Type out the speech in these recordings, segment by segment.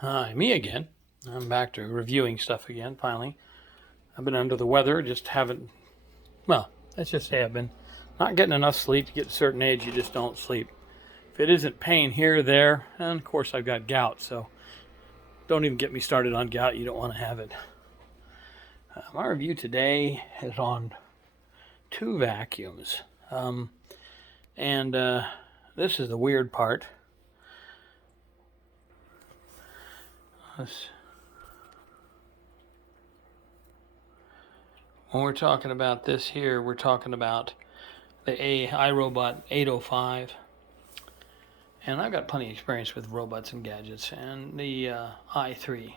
Hi, me again. I'm back to reviewing stuff again, finally. I've been under the weather, just haven't, well, let's just say I've been not getting enough sleep. To get to a certain age, you just don't sleep. If it isn't pain here or there, and of course I've got gout, so don't even get me started on gout. You don't want to have it. My review today is on two vacuums. And this is the weird part. When we're talking about this here, we're talking about the iRobot 805. And I've got plenty of experience with robots and gadgets. And the i3.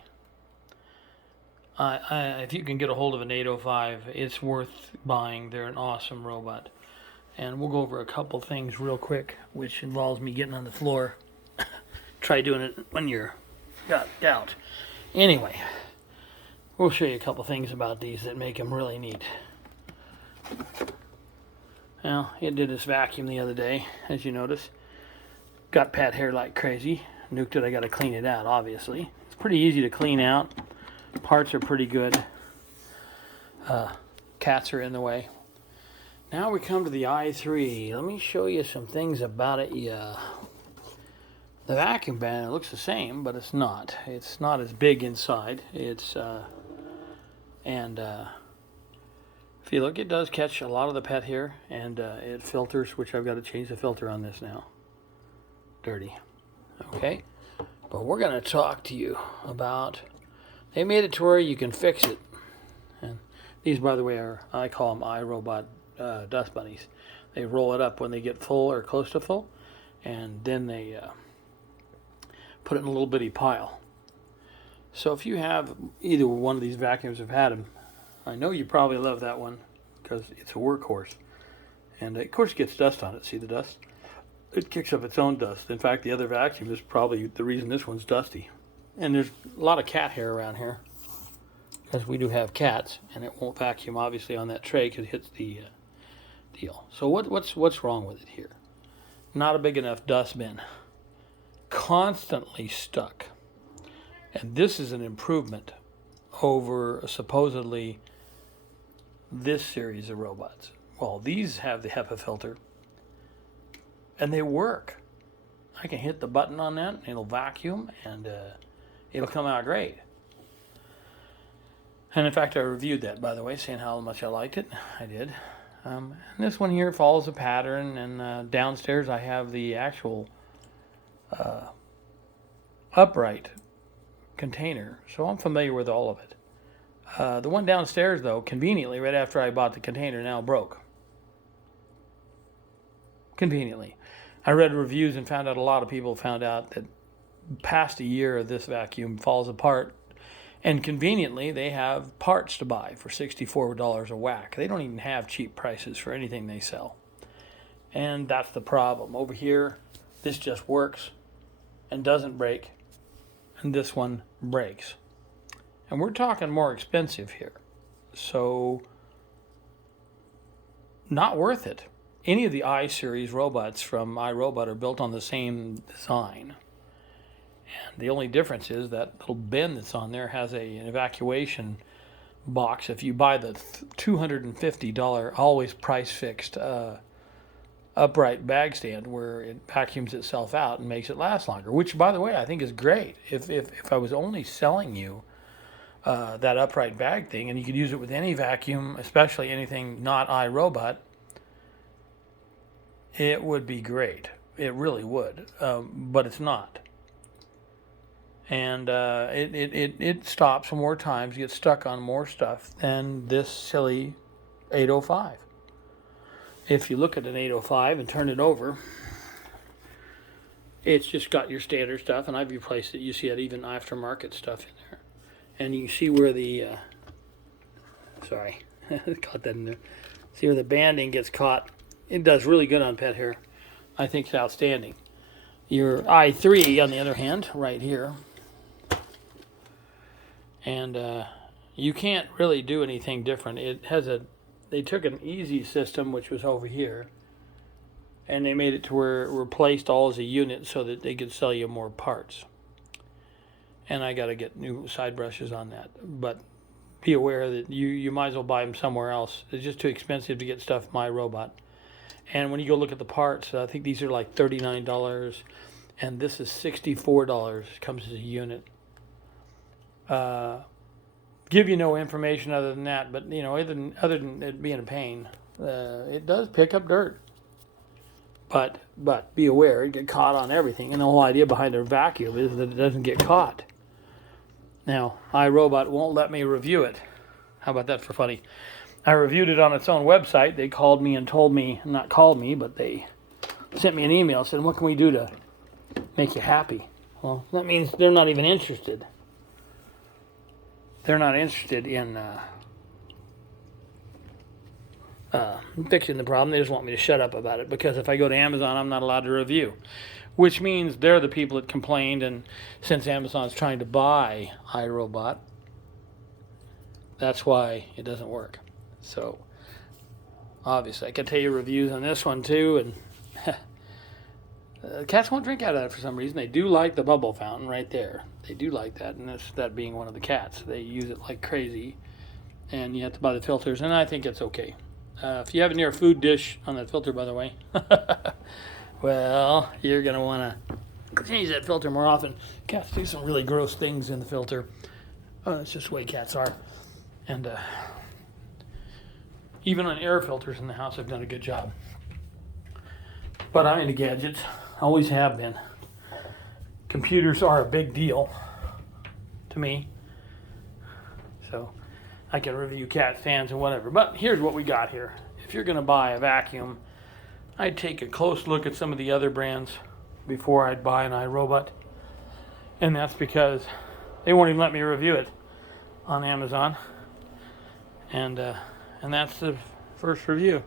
If you can get a hold of an 805, it's worth buying. They're an awesome robot. And we'll go over a couple things real quick, which involves me getting on the floor. Try doing it when you're got gout. Anyway, we'll show you a couple things about these that make them really neat. Well, it did this vacuum the other day, as you notice. Got pet hair like crazy. Nuked it, I gotta clean it out, obviously. It's pretty easy to clean out. Parts are pretty good. Cats are in the way. Now we come to the i3. Let me show you some things about it. Yeah. The vacuum pan, it looks the same, but it's not. It's not as big inside. If you look, it does catch a lot of the pet hair, and it filters, which I've got to change the filter on this now. Dirty. Okay, but we're going to talk to you about, they made it to where you can fix it. And these, by the way, I call them iRobot dust bunnies. They roll it up when they get full or close to full, and then they put it in a little bitty pile. So if you have either one of these vacuums, have had them, I know you probably love that one because it's a workhorse. And of course it gets dust on it. See the dust? It kicks up its own dust. In fact, the other vacuum is probably the reason this one's dusty. And there's a lot of cat hair around here because we do have cats, and it won't vacuum obviously on that tray because it hits the deal. So what's wrong with it here? Not a big enough dust bin. Constantly stuck. And this is an improvement over supposedly this series of robots. Well, these have the HEPA filter, and they work. I can hit the button on that, and it'll vacuum, and it'll come out great. And in fact, I reviewed that, by the way, saying how much I liked it. I did. And this one here follows a pattern, and downstairs I have the actual upright container, so I'm familiar with all of it. The one downstairs, though, conveniently, right after I bought the container, now broke. Conveniently. I read reviews and found out a lot of people found out that past a year of this vacuum falls apart, and conveniently they have parts to buy for $64 a whack. They don't even have cheap prices for anything they sell. And that's the problem. Over here, this just works and doesn't break, and this one breaks. And we're talking more expensive here. So, not worth it. Any of the i-series robots from iRobot are built on the same design. And the only difference is that little bin that's on there has an evacuation box. If you buy the $250, always price fixed upright bag stand where it vacuums itself out and makes it last longer, which, by the way, I think is great. If I was only selling you that upright bag thing, and you could use it with any vacuum, especially anything not iRobot, it would be great. It really would, but it's not. And it stops more times, gets stuck on more stuff than this silly 805. If you look at an 805 and turn it over, it's just got your standard stuff, and I've replaced it. You see that even aftermarket stuff in there. And you can see where the, sorry, caught that in there. See where the banding gets caught. It does really good on pet hair. I think it's outstanding. Your i3, on the other hand, right here, and you can't really do anything different. It has they took an easy system, which was over here, and they made it to where it replaced all as a unit so that they could sell you more parts. and I got to get new side brushes on that. But be aware that you might as well buy them somewhere else. It's just too expensive to get stuff from iRobot. And when you go look at the parts, I think these are like $39, and this is $64. It comes as a unit. Give you no information other than that, but you know, other than it being a pain, it does pick up dirt. But be aware, it get caught on everything, and the whole idea behind a vacuum is that it doesn't get caught. Now, iRobot won't let me review it. How about that for funny? I reviewed it on its own website. They called me and told me, not called me, but they sent me an email saying, what can we do to make you happy? Well, that means they're not even interested. They're not interested in fixing the problem. They just want me to shut up about it, because if I go to Amazon, I'm not allowed to review. Which means they're the people that complained, and since Amazon's trying to buy iRobot, that's why it doesn't work. So, obviously, I can tell you reviews on this one too, and cats won't drink out of it for some reason. They do like the bubble fountain right there. They do like that, and that being one of the cats. They use it like crazy, and you have to buy the filters, and I think it's okay. If you have it near a food dish on that filter, by the way, well, you're going to want to change that filter more often. Cats do some really gross things in the filter. It's just the way cats are. And even on air filters in the house, I've done a good job. But I'm into gadgets. Always have been. Computers are a big deal to me. So I can review cat stands and whatever. But here's what we got here. If you're going to buy a vacuum, I'd take a close look at some of the other brands before I'd buy an iRobot. And that's because they won't even let me review it on Amazon. And that's the first review.